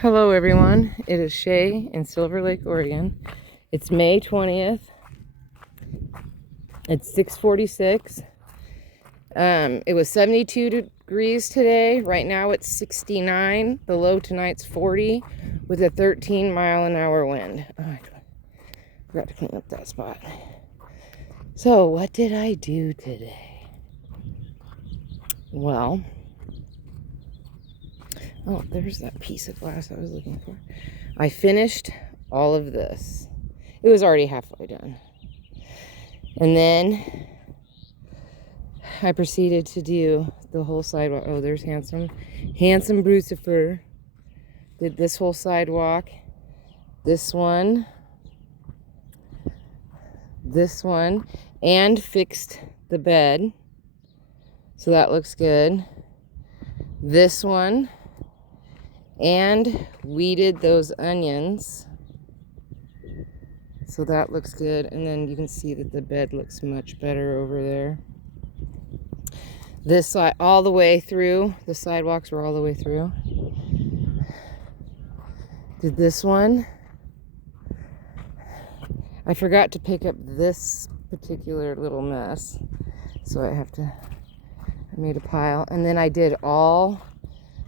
Hello everyone, it is Shay in Silver Lake, Oregon. It's May 20th. It's 6:46. It was 72 degrees today. Right now it's 69. The low tonight's 40 with a 13-mile-an-hour wind. Oh, I forgot to clean up that spot. So what did I do today? Well, oh, there's that piece of glass I was looking for. I finished all of this. It was already halfway done. And then I proceeded to do the whole sidewalk. Oh, there's handsome Brucifer. Did this whole sidewalk. This one, and fixed the bed. So that looks good. This one, and weeded those onions. So that looks good. And then you can see that the bed looks much better over there. This side, all the way through, the sidewalks were all the way through. Did this one. I forgot to pick up this particular little mess. So I made a pile. And then I did all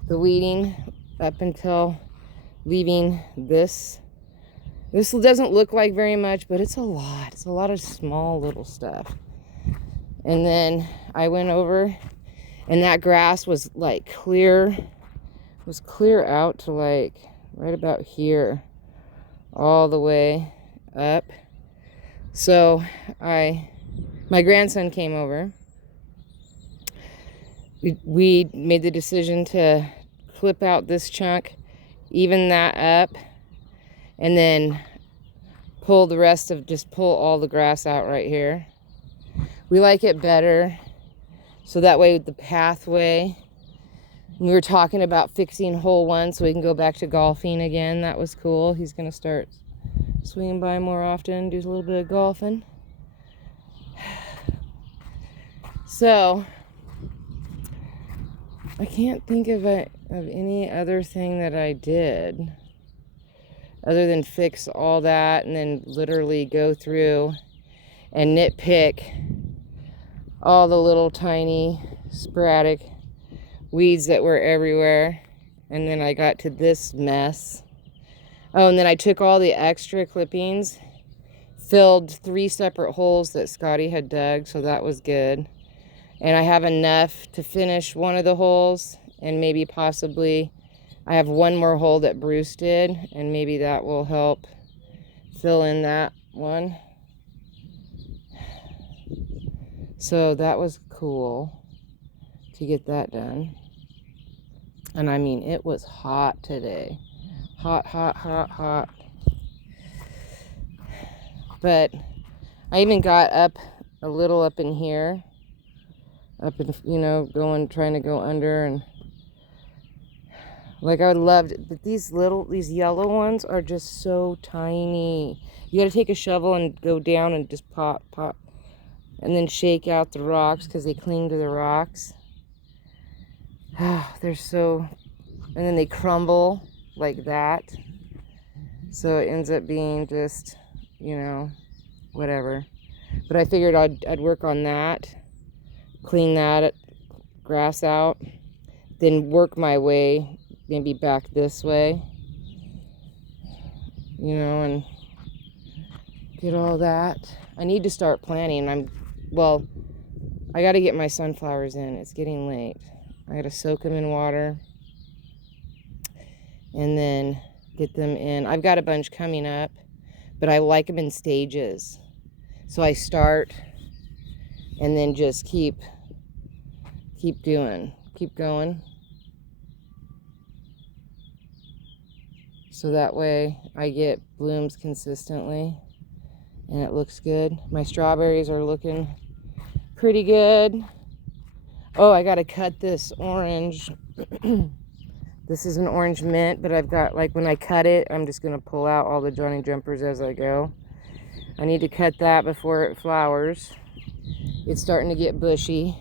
the weeding up until leaving this. This doesn't look like very much, but it's a lot. It's a lot of small little stuff. And then I went over, and that grass was like clear out to like right about here, all the way up. So my grandson came over. We made the decision to clip out this chunk, even that up, and then pull all the grass out right here. We like it better, so that way with the pathway, we were talking about fixing hole 1 so we can go back to golfing again. That was cool. He's gonna start swinging by more often, do a little bit of golfing. So I can't think of any other thing that I did other than fix all that and then literally go through and nitpick all the little tiny sporadic weeds that were everywhere. And then I got to this mess. Oh, and then I took all the extra clippings, filled 3 separate holes that Scotty had dug, so that was good. And I have enough to finish one of the holes, and maybe possibly I have one more hole that Bruce did, and maybe that will help fill in that one. So that was cool to get that done. And I mean, it was hot today. Hot. But I even got up a little up in here. Up in, trying to go under, and like I would love it, but these yellow ones are just so tiny. You got to take a shovel and go down and just pop, and then shake out the rocks because they cling to the rocks. They're so, and then they crumble like that. So it ends up being just, whatever. But I figured I'd work on that. Clean that grass out, then work my way maybe back this way, and get all that. I need to start planting. I got to get my sunflowers in. It's getting late. I got to soak them in water and then get them in. I've got a bunch coming up, but I like them in stages. So I start and then just keep going. So that way I get blooms consistently and it looks good. My strawberries are looking pretty good. Oh, I gotta cut this orange. This is an orange mint, but I've got, when I cut it, I'm just gonna pull out all the Johnny Jumpers as I go. I need to cut that before it flowers. It's starting to get bushy.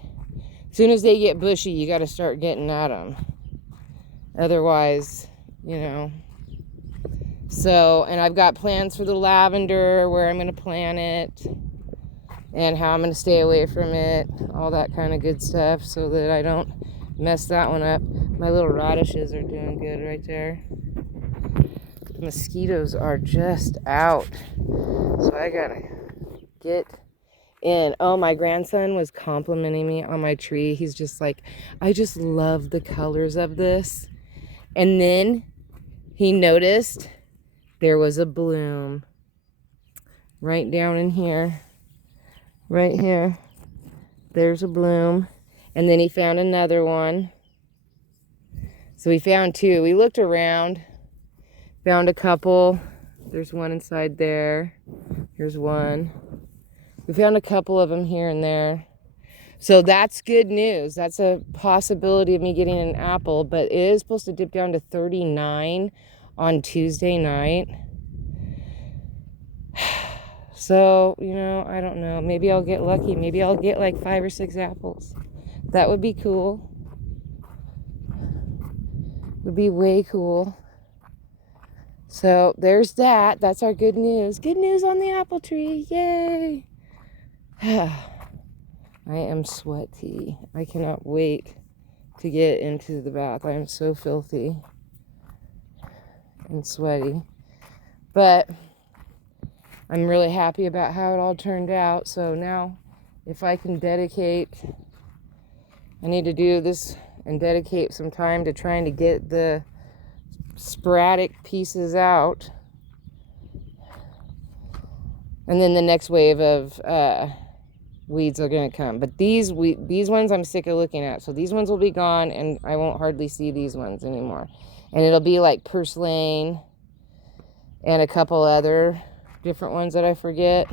As soon as they get bushy, you got to start getting at them. Otherwise, you know. So, and I've got plans for the lavender, where I'm going to plant it, and how I'm going to stay away from it, all that kind of good stuff, so that I don't mess that one up. My little radishes are doing good right there. The mosquitoes are just out, so I gotta get in. Oh, my grandson was complimenting me on my tree. He's just like, I just love the colors of this. And then he noticed there was a bloom right down in here. Right here. There's a bloom. And then he found another one. So we found two. We looked around, found a couple. There's one inside there. Here's one. We found a couple of them here and there. So that's good news. That's a possibility of me getting an apple, but it is supposed to dip down to 39 on Tuesday night. So, you know, I don't know. Maybe I'll get lucky. Maybe I'll get like 5 or 6 apples. That would be cool. Would be way cool. So there's that. That's our good news. Good news on the apple tree. Yay. I am sweaty. I cannot wait to get into the bath. I am so filthy and sweaty. But I'm really happy about how it all turned out. So now, if I can dedicate, I need to do this and dedicate some time to trying to get the sporadic pieces out. And then the next wave of weeds are going to come. But these ones I'm sick of looking at. So these ones will be gone, and I won't hardly see these ones anymore. And it'll be like purslane and a couple other different ones that I forget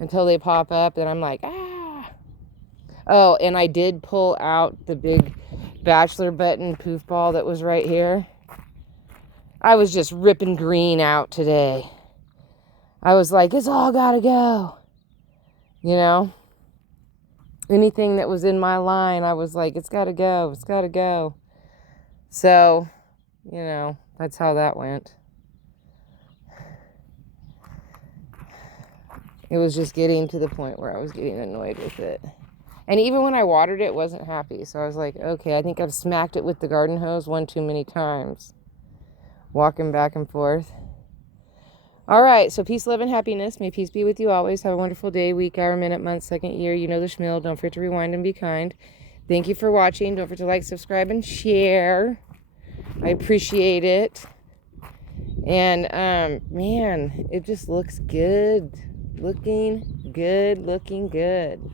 until they pop up, and I'm like, ah. Oh, and I did pull out the big bachelor button poof ball that was right here. I was just ripping green out today. I was like, it's all gotta go. You know? Anything that was in my line, I was like, it's gotta go. It's gotta go. So, you know, that's how that went. It was just getting to the point where I was getting annoyed with it. And even when I watered it, wasn't happy. So I was like, okay, I think I've smacked it with the garden hose one too many times. Walking back and forth. All right, so peace, love, and happiness. May peace be with you always. Have a wonderful day, week, hour, minute, month, second, year. You know the schmill. Don't forget to rewind and be kind. Thank you for watching. Don't forget to like, subscribe, and share. I appreciate it. And, man, it just looks good. Looking good, looking good.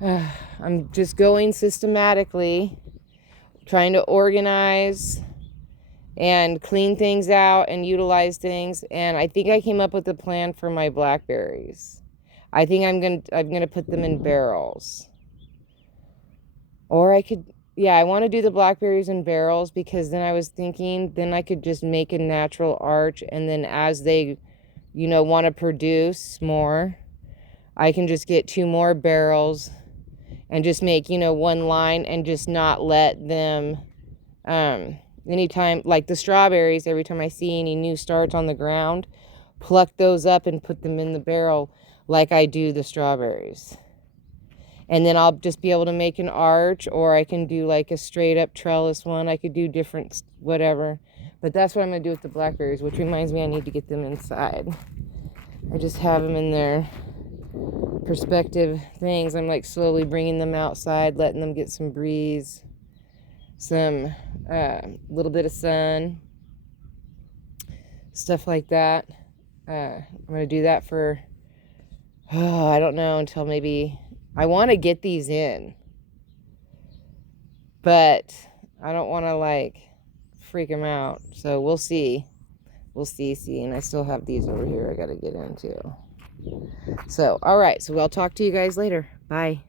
I'm just going systematically, trying to organize and clean things out and utilize things. And I think I came up with a plan for my blackberries. I think I'm gonna put them in barrels. Or I could, yeah, I want to do the blackberries in barrels, because then I was thinking, then I could just make a natural arch, and then as they, you know, want to produce more, I can just get 2 more barrels and just make, you know, one line, and just not let them, anytime, like the strawberries, every time I see any new starts on the ground, pluck those up and put them in the barrel like I do the strawberries. And then I'll just be able to make an arch, or I can do like a straight up trellis one. I could do different, whatever. But that's what I'm going to do with the blackberries, which reminds me I need to get them inside. I just have them in their perspective things. I'm like slowly bringing them outside, letting them get some breeze, some little bit of sun, stuff like that. I'm going to do that for, I don't know, until maybe, I want to get these in, but I don't want to like freak them out. So we'll see. We'll see. And I still have these over here I got to get into. So, all right. So I'll talk to you guys later. Bye.